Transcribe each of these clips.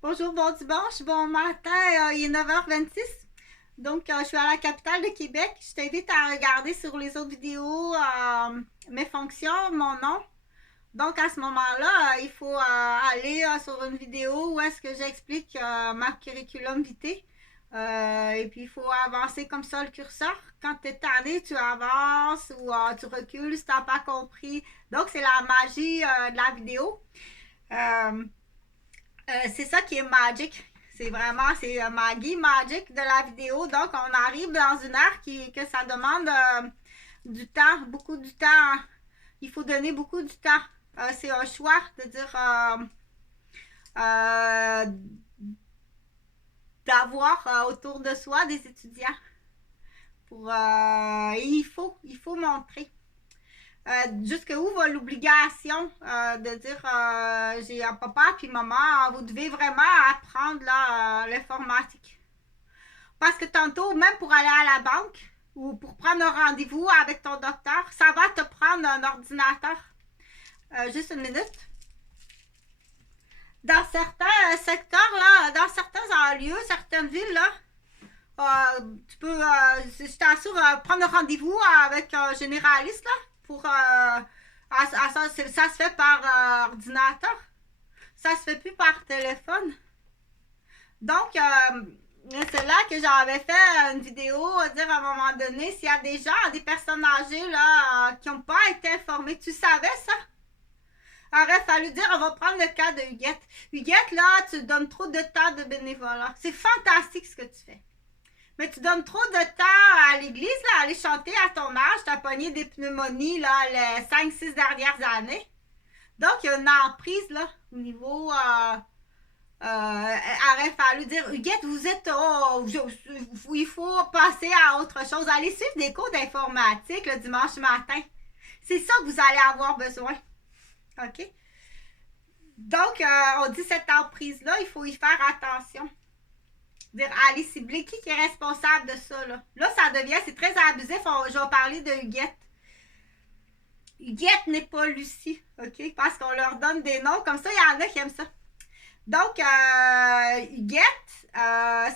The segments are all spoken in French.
Bonjour, bon dimanche, bon matin, il est 9h26. Donc, je suis à la capitale de Québec. Je t'invite à regarder sur les autres vidéos mes fonctions, mon nom. Donc, à ce moment-là, il faut aller sur une vidéo où est-ce que j'explique ma curriculum vitae. Et puis, il faut avancer comme ça le curseur. Quand tu es tanné, tu avances ou tu recules si tu n'as pas compris. Donc, c'est la magie de la vidéo. Euh, c'est ça qui est magic. C'est vraiment, c'est Maggie Magic de la vidéo. Donc, on arrive dans une ère que ça demande du temps, beaucoup du temps. Il faut donner beaucoup du temps. C'est un choix de dire euh, d'avoir autour de soi des étudiants. Et il faut montrer. Jusqu'où va l'obligation de dire j'ai un papa puis maman, vous devez vraiment apprendre l'informatique. Parce que tantôt, même pour aller à la banque ou pour prendre un rendez-vous avec ton docteur, ça va te prendre un ordinateur. Juste une minute. Dans certains secteurs, là, dans certains lieux, certaines villes, là, tu peux, je t'assure, prendre un rendez-vous avec un généraliste là, pour. Ça se fait par ordinateur. Ça se fait plus par téléphone. Donc, c'est là que j'avais fait une vidéo, dire à un moment donné, s'il y a des gens, des personnes âgées là, qui n'ont pas été informées. Tu savais ça? Aurait fallu dire, on va prendre le cas de Huguette. Huguette, là, tu donnes trop de temps de bénévolat. C'est fantastique ce que tu fais. Mais tu donnes trop de temps à l'église, là, à aller chanter à ton âge. Tu as pogné des pneumonies là, les 5-6 dernières années. Donc, il y a une emprise là, au niveau. Aurait fallu dire Huguette, vous êtes. Il faut passer à autre chose. Allez suivre des cours d'informatique le dimanche matin. C'est ça que vous allez avoir besoin. OK? Donc, on dit cette emprise-là, il faut y faire attention. Dire, allez cibler qui est responsable de ça. Là ça devient, c'est très abusif. Je vais parler de Huguette. Huguette n'est pas Lucie, OK? Parce qu'on leur donne des noms. Comme ça, il y en a qui aiment ça. Donc, Huguette,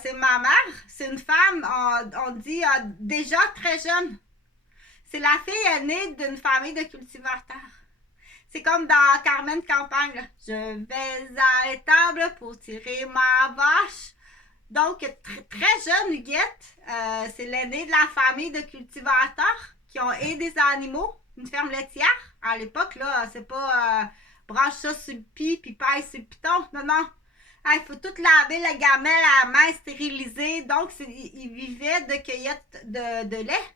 c'est ma mère. C'est une femme, on dit, déjà très jeune. C'est la fille aînée d'une famille de cultivateurs. C'est comme dans Carmen Campagne. Là. Je vais à l'étable pour tirer ma vache. Donc, très jeune, Huguette, c'est l'aînée de la famille de cultivateurs qui ont aidé des animaux, une ferme laitière. À l'époque, là, c'est pas branche ça sur le pied puis paille sur le piton. Non, non. Il faut tout laver la gamelle à la main, stériliser. Donc, ils vivaient de cueillette de lait.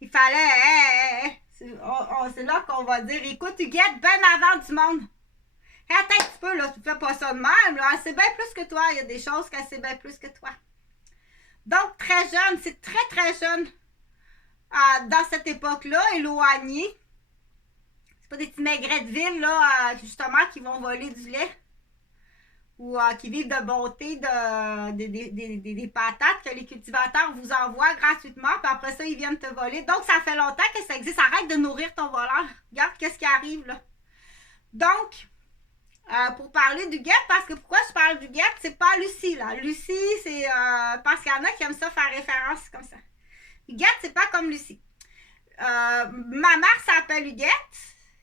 Il fallait. C'est là qu'on va dire écoute, Huguette, ben avant du monde. Attends un petit peu, là, tu fais pas ça de même, là. Elle sait bien plus que toi. Il y a des choses qu'elle sait bien plus que toi. Donc, très jeune, c'est très, très jeune. Dans cette époque-là, éloignée. C'est pas des petits maigrets de ville, là, justement, qui vont voler du lait. Ou qui vivent de bonté des patates que les cultivateurs vous envoient gratuitement. Puis après ça, ils viennent te voler. Donc, ça fait longtemps que ça existe. Arrête de nourrir ton voleur. Regarde qu'est-ce qui arrive, là. Donc, pour parler du guette, parce que pourquoi je parle du guette, c'est pas Lucie, là. Lucie, c'est parce qu'il y en a qui aiment ça faire référence comme ça. Huguette, c'est pas comme Lucie. Ma mère s'appelle Huguette.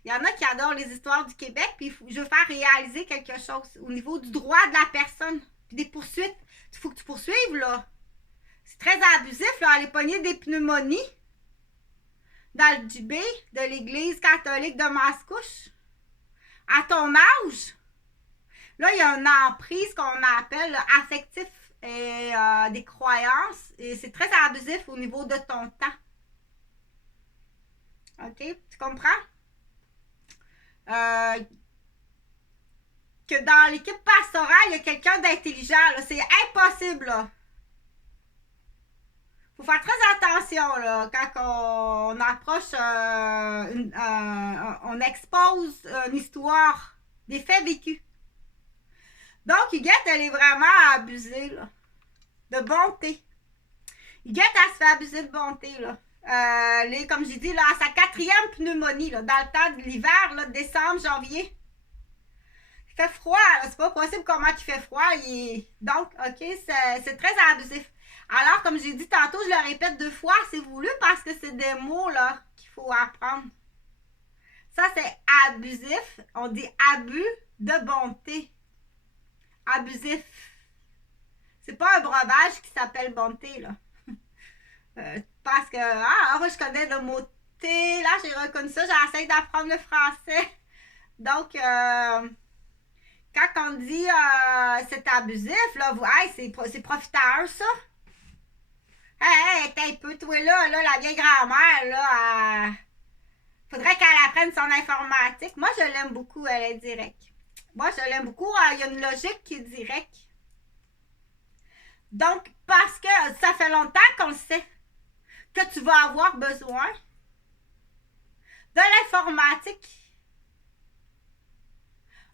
Il y en a qui adorent les histoires du Québec, puis je veux faire réaliser quelque chose au niveau du droit de la personne, puis des poursuites. Il faut que tu poursuives, là. C'est très abusif, là, aller pogner des pneumonies dans le djibé de l'Église catholique de Mascouche. À ton âge, là, il y a une emprise qu'on appelle affectif et des croyances. Et c'est très abusif au niveau de ton temps. OK? Tu comprends? Que dans l'équipe pastorale, il y a quelqu'un d'intelligent. Là. C'est impossible. Là. Faut faire très attention là, quand on approche, on expose une histoire, des faits vécus. Donc, Huguette, elle est vraiment abusée, là, de bonté. Huguette, elle se fait abuser de bonté, là. Comme j'ai dit, là, à sa 4e pneumonie, là, dans le temps de l'hiver, là, décembre, janvier. Il fait froid, là, c'est pas possible comment il fait froid. Donc, OK, c'est très abusif. Alors, comme j'ai dit tantôt, je le répète 2 fois, c'est voulu parce que c'est des mots là qu'il faut apprendre. Ça, c'est abusif. On dit abus de bonté. Abusif. C'est pas un breuvage qui s'appelle bonté, là. Parce que, je connais le mot T, là, j'ai reconnu ça, j'essaie d'apprendre le français. Donc, quand on dit c'est abusif, là, hey, c'est profiteur, ça. Hey, t'es un peu, toi, là, la vieille grand-mère, là, faudrait qu'elle apprenne son informatique. Moi, je l'aime beaucoup, elle est directe. Moi, je l'aime beaucoup, il y a une logique qui est directe. Donc, parce que ça fait longtemps qu'on le sait, que tu vas avoir besoin de l'informatique.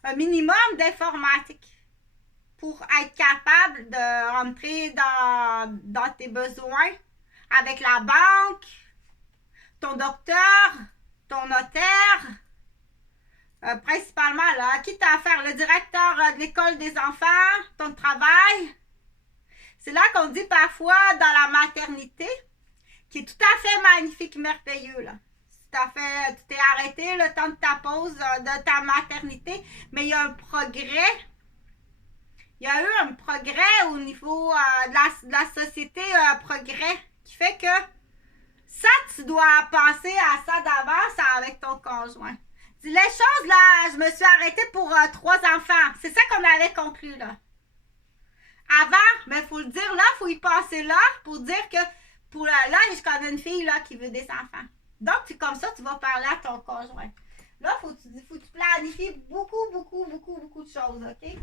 Un minimum d'informatique pour être capable de rentrer dans tes besoins avec la banque, ton docteur, ton notaire, principalement, là, qui t'a affaire, le directeur de l'école des enfants, ton travail. C'est là qu'on dit parfois dans la maternité, qui est tout à fait magnifique, merveilleux, là. Tu t'es arrêté le temps de ta pause de ta maternité, mais il y a un progrès. Il y a eu un progrès au niveau de la société, un progrès qui fait que ça, tu dois penser à ça d'avance avec ton conjoint. Les choses, là, je me suis arrêtée pour 3 enfants. C'est ça qu'on avait conclu, là. Avant, mais il faut le dire là, il faut y passer là pour dire que là, je connais une fille là qui veut des enfants. Donc, comme ça, tu vas parler à ton conjoint. Là, faut que tu planifies beaucoup de choses, OK?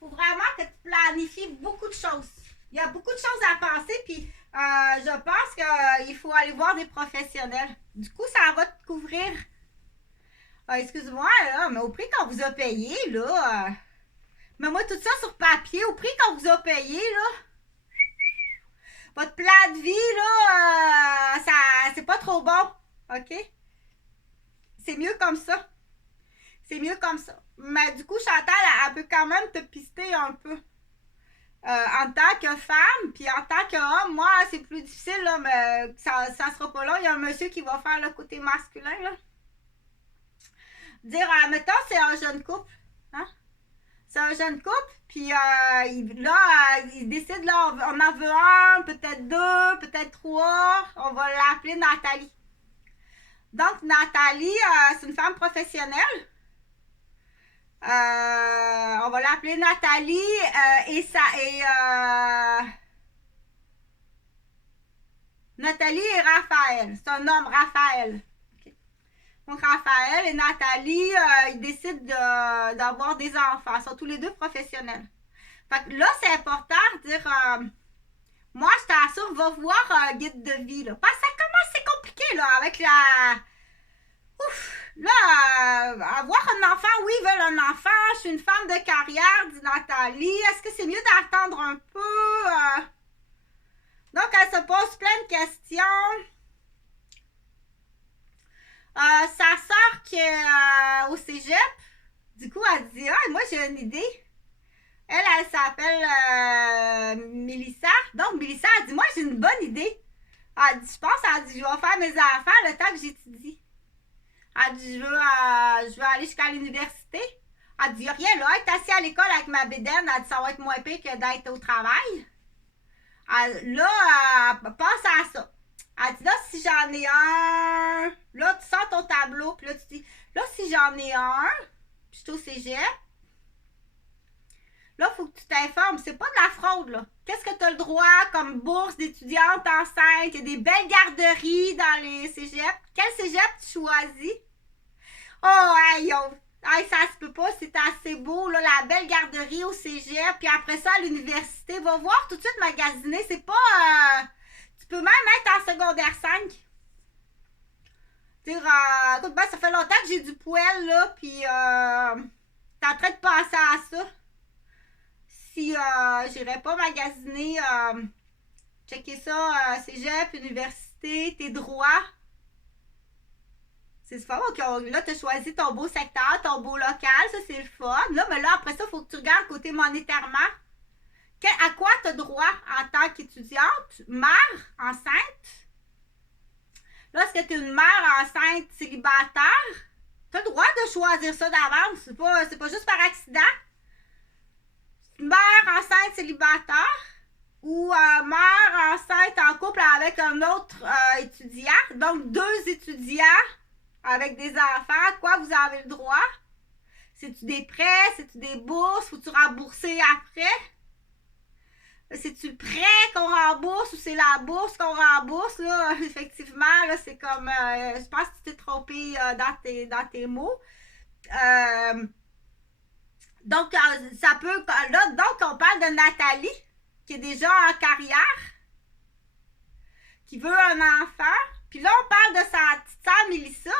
Faut vraiment que tu planifies beaucoup de choses. Il y a beaucoup de choses à penser, puis je pense qu'il faut aller voir des professionnels. Du coup, ça va te couvrir. Excuse-moi, là, mais au prix qu'on vous a payé, là... mais moi, tout ça sur papier, au prix qu'on vous a payé, là... votre plan de vie, là, c'est pas trop bon, OK? C'est mieux comme ça. C'est mieux comme ça. Mais du coup, Chantal, elle peut quand même te pister un peu. En tant que femme, puis en tant qu'homme, moi, c'est plus difficile, là, mais ça sera pas là. Il y a un monsieur qui va faire le côté masculin, là. Dire, mettons, c'est un jeune couple, hein? C'est un jeune couple, puis il décide, là, on en veut un, peut-être 2, peut-être 3. On va l'appeler Nathalie. Donc, Nathalie, c'est une femme professionnelle. On va l'appeler Nathalie Nathalie et Raphaël. C'est un homme, Raphaël. Okay. Donc, Raphaël et Nathalie, ils décident d'avoir des enfants. Ils sont tous les 2 professionnels. Fait que là, c'est important de dire moi, je t'assure, va voir un guide de vie. Là. Parce que ça commence, c'est compliqué, là, avec la... Ouf! Là, avoir un enfant, oui, ils veulent un enfant. Je suis une femme de carrière, dit Nathalie. Est-ce que c'est mieux d'attendre un peu? Donc, elle se pose plein de questions. Sa soeur qui est au cégep, du coup, elle dit, moi, j'ai une idée. Elle s'appelle Mélissa. Donc, Mélissa, elle dit, moi, j'ai une bonne idée. Elle dit, je vais faire mes enfants le temps que j'étudie. Elle dit, je veux aller jusqu'à l'université. Elle dit, rien là, être assis à l'école avec ma bédaine, elle dit, ça va être moins pire que d'être au travail. Là, pense à ça. Elle dit, là, si j'en ai un, là, tu sors ton tableau, puis là, tu dis, là, si j'en ai un, puis je suis au cégep, là, il faut que tu t'informes. C'est pas de la fraude, là. Qu'est-ce que tu as le droit comme bourse d'étudiante enceinte? Il y a des belles garderies dans les cégeps. Quel cégep tu choisis? Oh, hey, yo! Hey, ça se peut pas, c'est assez beau, là, la belle garderie au cégep, puis après ça, à l'université. Va voir tout de suite magasiner. C'est pas... tu peux même être en secondaire 5. Dire, écoute, ben, ça fait longtemps que j'ai du poêle, là, puis t'es en train de penser à ça. Si j'irais pas magasiner, checker ça, cégep, université, tes droits. C'est fun. OK, là, tu as choisi ton beau secteur, ton beau local. Ça, c'est le fun. Là, mais là, après ça, il faut que tu regardes côté monétairement. À quoi tu as droit en tant qu'étudiante? Mère, enceinte. Là, est-ce que tu es une mère enceinte célibataire? Tu as le droit de choisir ça d'avance. C'est pas juste par accident. Mère enceinte célibataire ou mère enceinte en couple avec un autre étudiant. Donc, deux étudiants avec des enfants. À quoi vous avez le droit? C'est-tu des prêts? C'est-tu des bourses? Faut-tu rembourser après? C'est-tu le prêt qu'on rembourse ou c'est la bourse qu'on rembourse? Là, effectivement, là, c'est comme... je pense que tu t'es trompé dans tes mots. Donc, ça peut... Là, donc, on parle de Nathalie, qui est déjà en carrière, qui veut un enfant. Puis là, on parle de sa petite sœur Mélissa,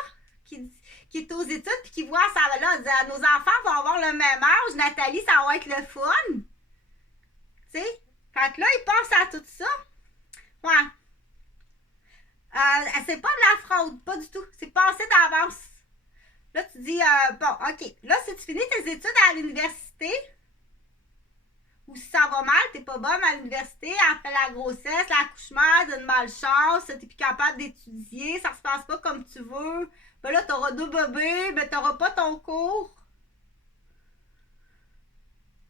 qui est aux études, puis qui voit ça. Là, nos enfants vont avoir le même âge. Nathalie, ça va être le fun. Tu sais? Fait que là, ils pensent à tout ça. Ouais. C'est pas de la fraude, pas du tout. C'est passé d'avance. Là, tu dis, bon, OK. Là, si tu finis tes études à l'université, ou si ça va mal, t'es pas bonne à l'université, après la grossesse, l'accouchement, d'une malchance, t'es plus capable d'étudier, ça se passe pas comme tu veux. Ben là, t'auras deux bébés, mais t'auras pas ton cours.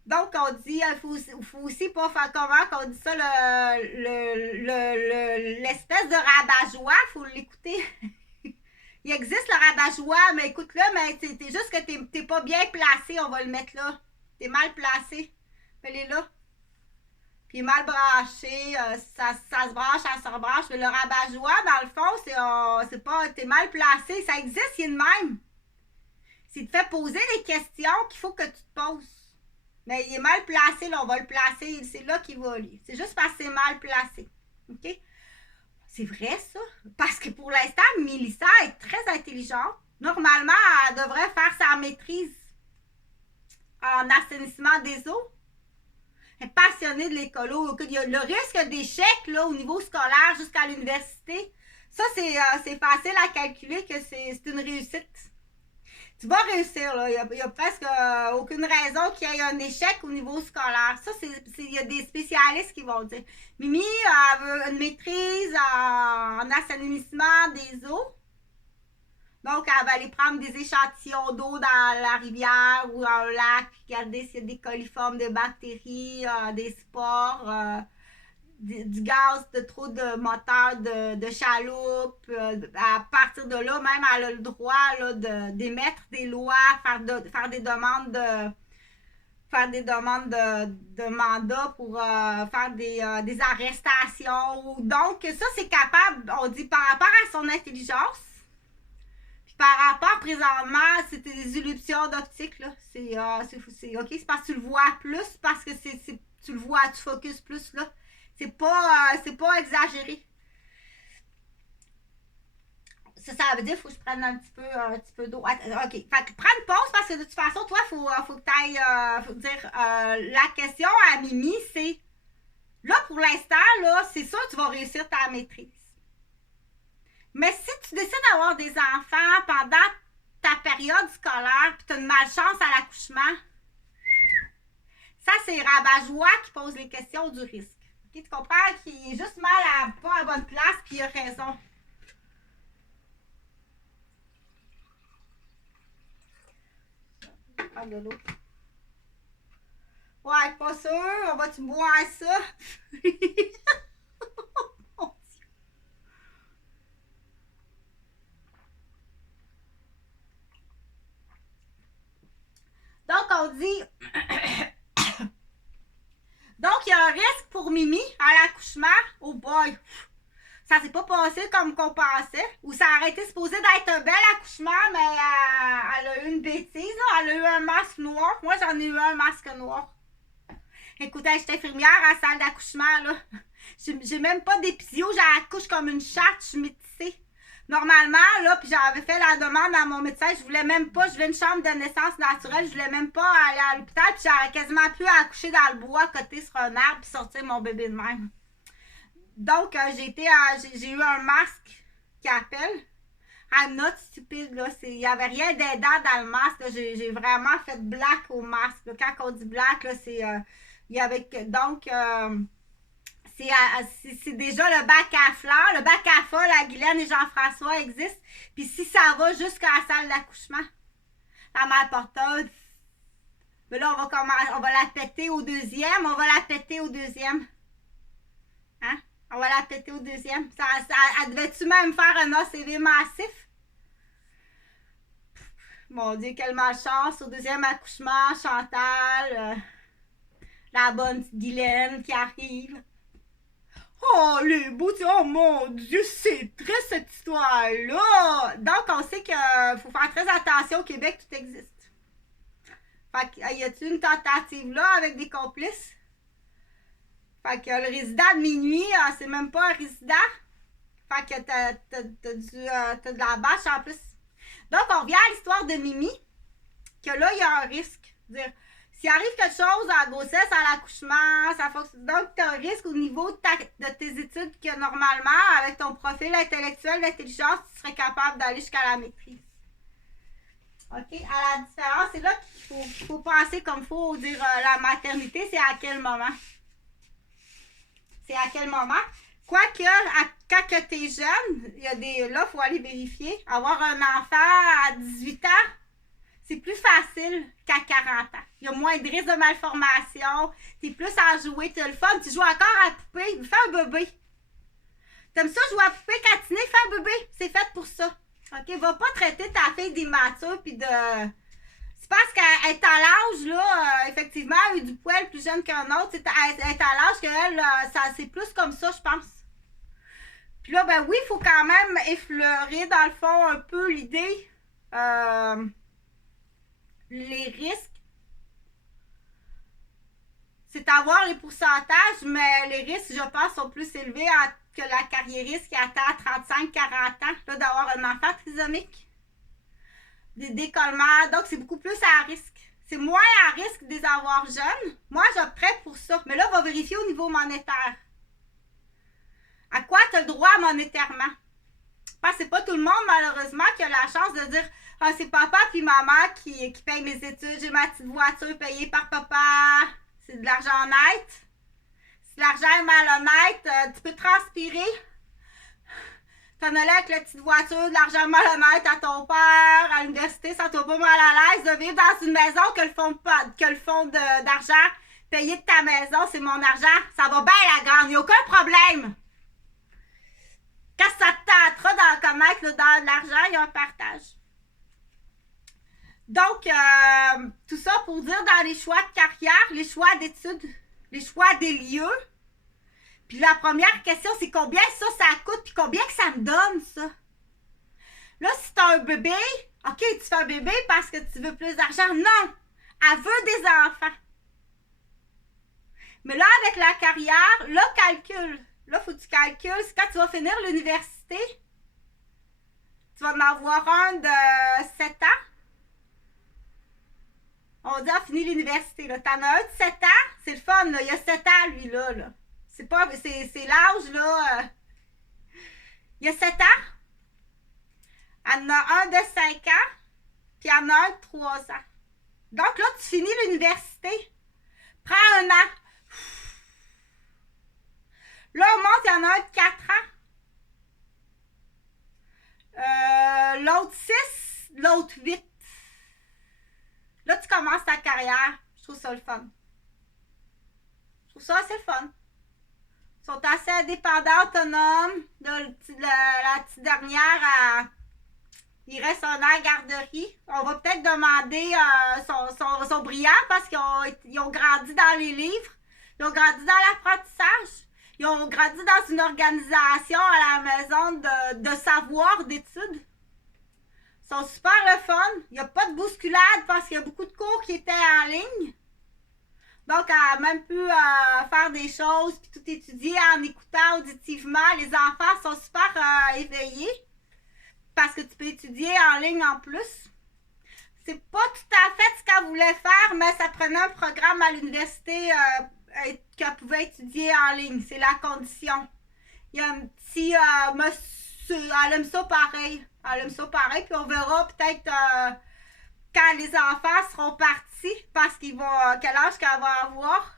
Donc, on dit, il faut aussi pas faire comment qu'on dit ça, l'espèce de rabat-joie, il faut l'écouter. Il existe le rabat-joie, mais écoute-le, mais c'est juste que t'es pas bien placé, on va le mettre là. T'es mal placé. Fais-les là. Puis mal branché, ça se branche, ça se rebranche. Mais le rabat-joie, dans le fond, c'est pas, t'es mal placé. Ça existe, il est de même. C'est te fait poser des questions qu'il faut que tu te poses. Mais il est mal placé, là, on va le placer. C'est là qu'il va aller. C'est juste parce que c'est mal placé. OK? C'est vrai, ça? Parce que pour l'instant, Mélissa est très intelligente. Normalement, elle devrait faire sa maîtrise en assainissement des eaux. Elle est passionnée de l'écolo. Il y a le risque d'échec là, au niveau scolaire jusqu'à l'université. Ça, c'est facile à calculer que c'est une réussite. Tu vas réussir, là. Il y a presque aucune raison qu'il y ait un échec au niveau scolaire. Ça, il y a des spécialistes qui vont dire. Mimi veut une maîtrise en assainissement des eaux. Donc, elle va aller prendre des échantillons d'eau dans la rivière ou dans un lac, puis regarder s'il y a des coliformes, des bactéries, des spores, du gaz, de trop de moteurs de chaloupe. À partir de là, même, elle a le droit là, d'émettre des lois, faire des demandes de mandat pour faire des arrestations. Donc, ça, c'est capable, on dit, par rapport à son intelligence. Par rapport, présentement, c'était des illusions d'optique, là. C'est OK, c'est parce que tu le vois plus, parce que tu le vois, tu focuses plus, là. C'est pas exagéré. Ça veut dire qu'il faut que je prenne un petit peu d'eau. OK. Fait que prends une pause parce que de toute façon, toi, faut que tu ailles. Faut dire, la question à Mimi, c'est là, pour l'instant, là, c'est sûr que tu vas réussir ta maîtrise. Mais si tu décides d'avoir des enfants pendant ta période scolaire puis tu as une malchance à l'accouchement, ça, c'est Rabat-Joie qui pose les questions du risque. Okay, tu comprends qu'il est juste mal pas à la bonne place puis il a raison. Ah, de l'eau. Ouais, pas sûr. On va-tu boire ça? Donc, on dit... Donc, il y a un risque pour Mimi à l'accouchement. Oh boy! Ça s'est pas passé comme qu'on pensait. Ou ça aurait été supposé d'être un bel accouchement, mais elle a eu une bêtise. Là. Elle a eu un masque noir. Moi, j'en ai eu un masque noir. Écoutez, j'étais infirmière à la salle d'accouchement. Là. J'ai même pas d'épisio. J'accouche comme une chatte. Je suis métissée. Normalement, là, puis j'avais fait la demande à mon médecin, je voulais même pas, je voulais une chambre de naissance naturelle, je voulais même pas aller à l'hôpital, puis j'aurais quasiment pu accoucher dans le bois, côté sur un arbre, puis sortir mon bébé de même. Donc, j'ai eu un masque qui appelle. I'm not stupid, là. Il n'y avait rien d'aidant dans le masque, là. J'ai vraiment fait black au masque, là. Quand on dit black, là, c'est... il y avait... Donc... c'est déjà le bac à fleurs. Le bac à folle à Guylaine et Jean-François existe. Puis si ça va jusqu'à la salle d'accouchement, la mère porteuse, mais là, on va la péter au deuxième. On va la péter au deuxième. Hein? On va la péter au deuxième. Elle devait-tu même faire un ACV massif? Mon Dieu, quelle malchance. Au deuxième accouchement, Chantal, la bonne Guylaine qui arrive. Oh, les beaux, oh mon Dieu, c'est très cette histoire-là! Donc, on sait qu'il faut faire très attention au Québec, tout existe. Fait que, y a-t-il une tentative là avec des complices? Fait que le résident de minuit, c'est même pas un résident. Fait que t'as de la bâche en plus. Donc, on revient à l'histoire de Mimi, que là, il y a un risque. Dire, s'il arrive quelque chose à la grossesse, à l'accouchement, ça fonctionne. Donc, tu as un risque au niveau de tes études que normalement, avec ton profil intellectuel d'intelligence, tu serais capable d'aller jusqu'à la maîtrise. OK? À la différence, c'est là qu'il faut penser comme il faut dire la maternité, c'est à quel moment? C'est à quel moment? Quoique, quand tu es jeune, il y a des. Là, il faut aller vérifier. Avoir un enfant à 18 ans, c'est plus facile qu'à 40 ans. Il y a moins de risques de malformation. Tu es plus à jouer, tu as le fun. Tu joues encore à la poupée. Fais un bébé. T'aimes ça jouer à la poupée, catiner? Fais un bébé. C'est fait pour ça. OK? Va pas traiter ta fille d'immature puis de. C'est parce qu'elle est à l'âge, là, effectivement, elle a eu du poil plus jeune qu'un autre. Elle est à l'âge qu'elle, c'est plus comme ça, je pense. Puis là, ben oui, il faut quand même effleurer, dans le fond, un peu l'idée. Les risques, c'est à voir les pourcentages, mais les risques, je pense, sont plus élevés que la carriériste qui attend 35-40 ans là, d'avoir un enfant trisomique. Des décollements, donc c'est beaucoup plus à risque. C'est moins à risque de les avoir jeunes. Moi, j'opterais pour ça. Mais là, on va vérifier au niveau monétaire. À quoi tu as le droit monétairement? Parce que c'est pas tout le monde, malheureusement, qui a la chance de dire « Ah, c'est papa puis maman qui paye mes études, j'ai ma petite voiture payée par papa. » C'est de l'argent honnête. Si l'argent est malhonnête, tu peux transpirer. T'en allais avec la petite voiture, de l'argent malhonnête à ton père, à l'université, ça te va pas mal à l'aise de vivre dans une maison que le fonds d'argent payé de ta maison, c'est mon argent. Ça va bien la grande, il n'y a aucun problème. Quand ça te tentera d'en connaître dans de l'argent, il y a un partage. Donc, tout ça pour dire dans les choix de carrière, les choix d'études, les choix des lieux. Puis la première question, c'est combien ça coûte, puis combien que ça me donne, ça? Là, si tu as un bébé, OK, tu fais un bébé parce que tu veux plus d'argent. Non! Elle veut des enfants. Mais là, avec la carrière, là, calcule. Là, il faut que tu calcules. C'est quand tu vas finir l'université, tu vas en avoir un de 7 ans. On dit, fini l'université. Tu en as un de 7 ans. C'est le fun, là. Il y a 7 ans, lui, là. C'est l'âge, là. Il y a 7 ans. Il y en a un de 5 ans. Puis il y en a un de 3 ans. Donc là, tu finis l'université. Prends un an. Là, au monde, il y en a un de 4 ans. L'autre 6, l'autre 8. Là, tu commences ta carrière. Je trouve ça le fun. Je trouve ça assez fun. Ils sont assez indépendants, autonomes. La petite dernière, il reste un an à garderie. On va peut-être demander, sont brillants parce qu'ils ont grandi dans les livres. Ils ont grandi dans l'apprentissage. Ils ont grandi dans une organisation à la maison de savoir, d'études. Ils sont super le fun. Il n'y a pas de bousculade parce qu'il y a beaucoup de cours qui étaient en ligne. Donc, elle a même pu faire des choses puis tout étudier en écoutant auditivement. Les enfants sont super éveillés parce que tu peux étudier en ligne en plus. C'est pas tout à fait ce qu'elle voulait faire, mais ça prenait un programme à l'université qu'elle pouvait étudier en ligne. C'est la condition. Il y a un petit monsieur, elle aime ça pareil. Elle aime ça pareil. Puis on verra peut-être quand les enfants seront partis, parce qu'ils vont. Quel âge qu'elle va avoir?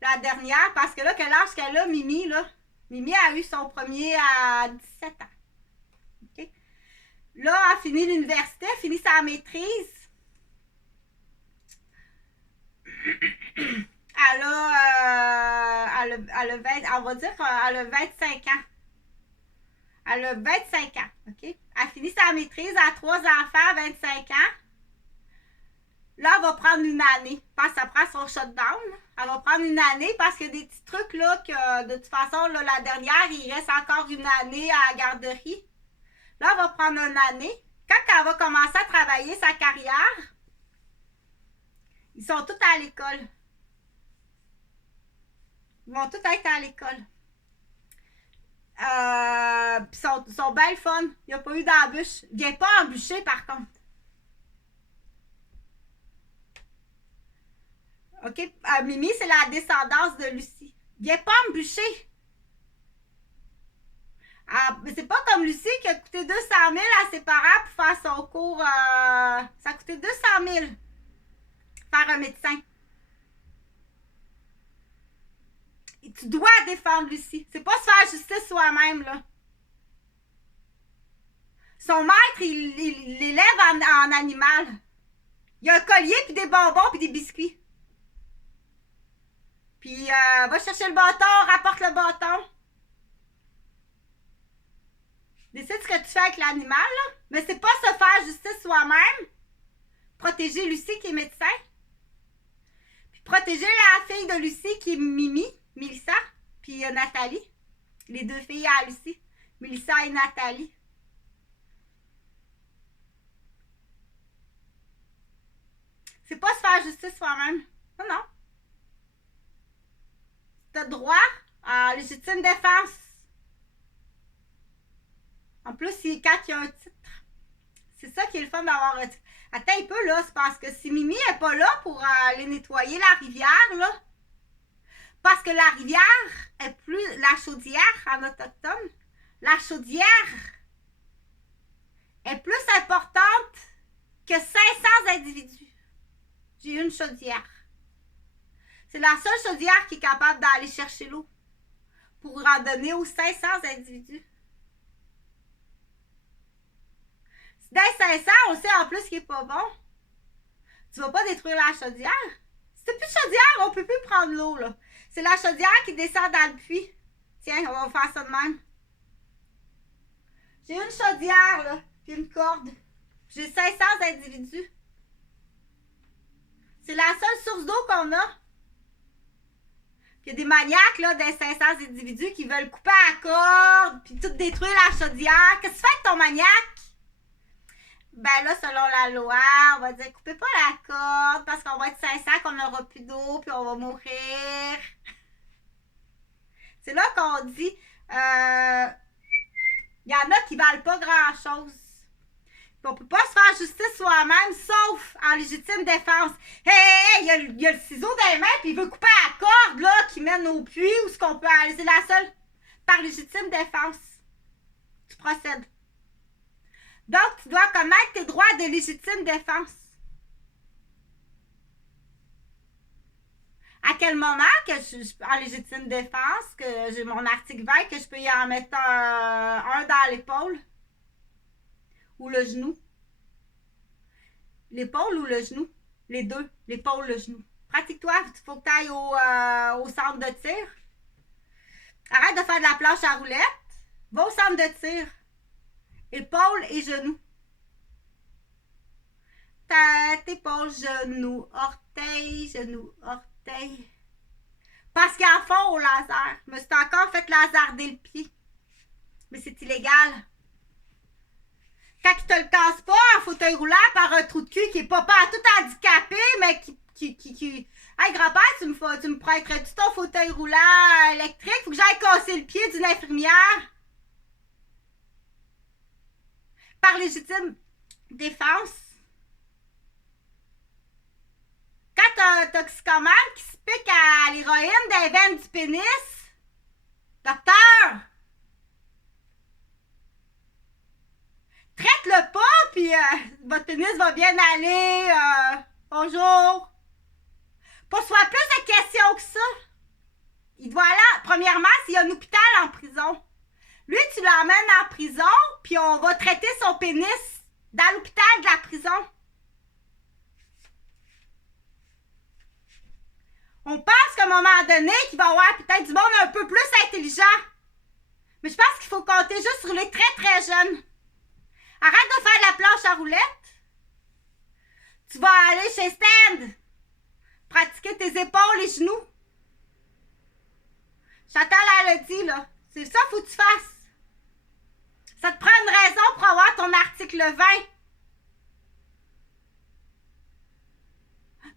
La dernière, parce que là, quel âge qu'elle a, Mimi, là? Mimi a eu son premier à 17 ans. OK? Là, elle a fini l'université, elle a fini sa maîtrise. Elle a 20, on va dire qu'elle a 25 ans. Elle a 25 ans, OK? Elle a fini sa maîtrise, elle a 3 enfants, 25 ans. Là, elle va prendre une année, parce que ça prend son shutdown. Elle va prendre une année parce qu'il y a des petits trucs là que, de toute façon, là, la dernière, il reste encore une année à la garderie. Là, elle va prendre une année. Quand elle va commencer à travailler sa carrière, ils sont tous à l'école. Ils vont tous être à l'école. Puis sont bien fun. Il n'y a pas eu d'embûche. Il vient pas embûcher, par contre. OK? Mimi, c'est la descendance de Lucie. Il vient pas embûcher. Mais c'est pas comme Lucie qui a coûté 200 000 à ses parents pour faire son cours. Ça a coûté 200 000 faire un médecin. Et tu dois défendre Lucie. C'est pas se faire justice soi-même, là. Son maître, il l'élève en animal. Il y a un collier, puis des bonbons, puis des biscuits. Puis, va chercher le bâton, rapporte le bâton. Décide ce que tu fais avec l'animal, là. Mais c'est pas se faire justice soi-même. Protéger Lucie qui est médecin. Puis protéger la fille de Lucie qui est Mimi, Mélissa, puis Nathalie. Les 2 filles à Lucie, Mélissa et Nathalie. C'est pas se faire justice soi-même. Non, non. T'as droit à légitime défense. En plus, quand il y a un titre. C'est ça qui est le fun d'avoir un titre. Attends un peu, là. C'est parce que si Mimi n'est pas là pour aller nettoyer la rivière, là. Parce que la rivière est plus. La chaudière en autochtone. La chaudière est plus importante que 500 individus. J'ai une chaudière. C'est la seule chaudière qui est capable d'aller chercher l'eau pour en donner aux 500 individus. Si dans 500, on sait en plus qu'il n'est pas bon, tu vas pas détruire la chaudière. Si t'as plus de chaudière, on peut plus prendre l'eau, là. C'est la chaudière qui descend dans le puits. Tiens, on va faire ça de même. J'ai une chaudière, là, puis une corde. J'ai 500 individus. C'est la seule source d'eau qu'on a. Puis il y a des maniaques, là, des 500 individus qui veulent couper la corde, puis tout détruire la chaudière. Qu'est-ce que tu fais avec ton maniaque? Ben là, selon la loi, on va dire coupez pas la corde parce qu'on va être 500, qu'on n'aura plus d'eau, puis on va mourir. C'est là qu'on dit, y en a qui valent pas grand-chose. On peut pas se faire justice soi-même, sauf en légitime défense. Hey, il y a le ciseau dans les mains, puis il veut couper la corde là, qui mène au puits, où ce qu'on peut aller. C'est la seule. Par légitime défense, tu procèdes. Donc, tu dois connaître tes droits de légitime défense. À quel moment que je suis en légitime défense, que j'ai mon article 20, que je peux y en mettre un dans l'épaule ou le genou? L'épaule ou le genou? Les deux. L'épaule, le genou. Pratique-toi. Il faut que tu ailles au centre de tir. Arrête de faire de la planche à roulettes. Va au centre de tir. Épaule et genou. Tête, épaule, genou, orteil, genou, orteil. Parce qu'ils en font au laser. Je me suis encore fait laserder le pied. Mais c'est illégal. Quand ils te le cassent pas en fauteuil roulant par un trou de cul qui est pas tout handicapé, mais qui... Hey, grand-père, tu me prêterais-tu ton fauteuil roulant électrique? Faut que j'aille casser le pied d'une infirmière. Par légitime défense. Quand t'as un toxicomane qui se pique à l'héroïne des veines du pénis, docteur, Traite-le pas, puis votre pénis va bien aller. Bonjour. Pour soit plus de questions que ça. Il doit aller, premièrement, s'il y a un hôpital en prison. Lui, tu l'emmènes en prison, puis on va traiter son pénis dans l'hôpital de la prison. On pense qu'à un moment donné, qu'il va y avoir peut-être du monde un peu plus intelligent. Mais je pense qu'il faut compter juste sur les très très jeunes. Arrête de faire de la planche à roulettes. Tu vas aller chez Stand. Pratiquer tes épaules et genoux. Chantal, elle le dit, là. C'est ça qu'il faut que tu fasses. Ça te prend une raison pour avoir ton article 20.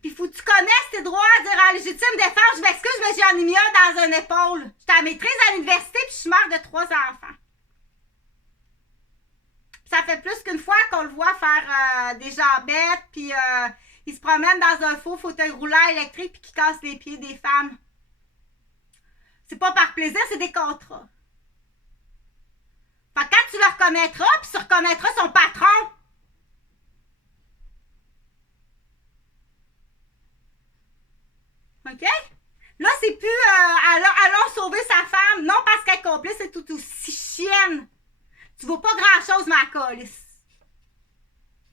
Puis faut que tu connaisses tes droits à dire en légitime défense, je m'excuse, mais j'en ai mis un dans une épaule. J'étais à maîtrise à l'université, puis je suis mère de 3 enfants. Ça fait plus qu'une fois qu'on le voit faire des jambettes, puis il se promène dans un faux fauteuil roulant électrique, puis qu'il casse les pieds des femmes. C'est pas par plaisir, c'est des contrats. Fait que quand tu le reconnaîtras, puis tu reconnaîtras son patron. OK? Là, c'est plus allons sauver sa femme. Non, parce qu'elle est complice, c'est tout aussi chienne. Tu vaux pas grand-chose, ma calice.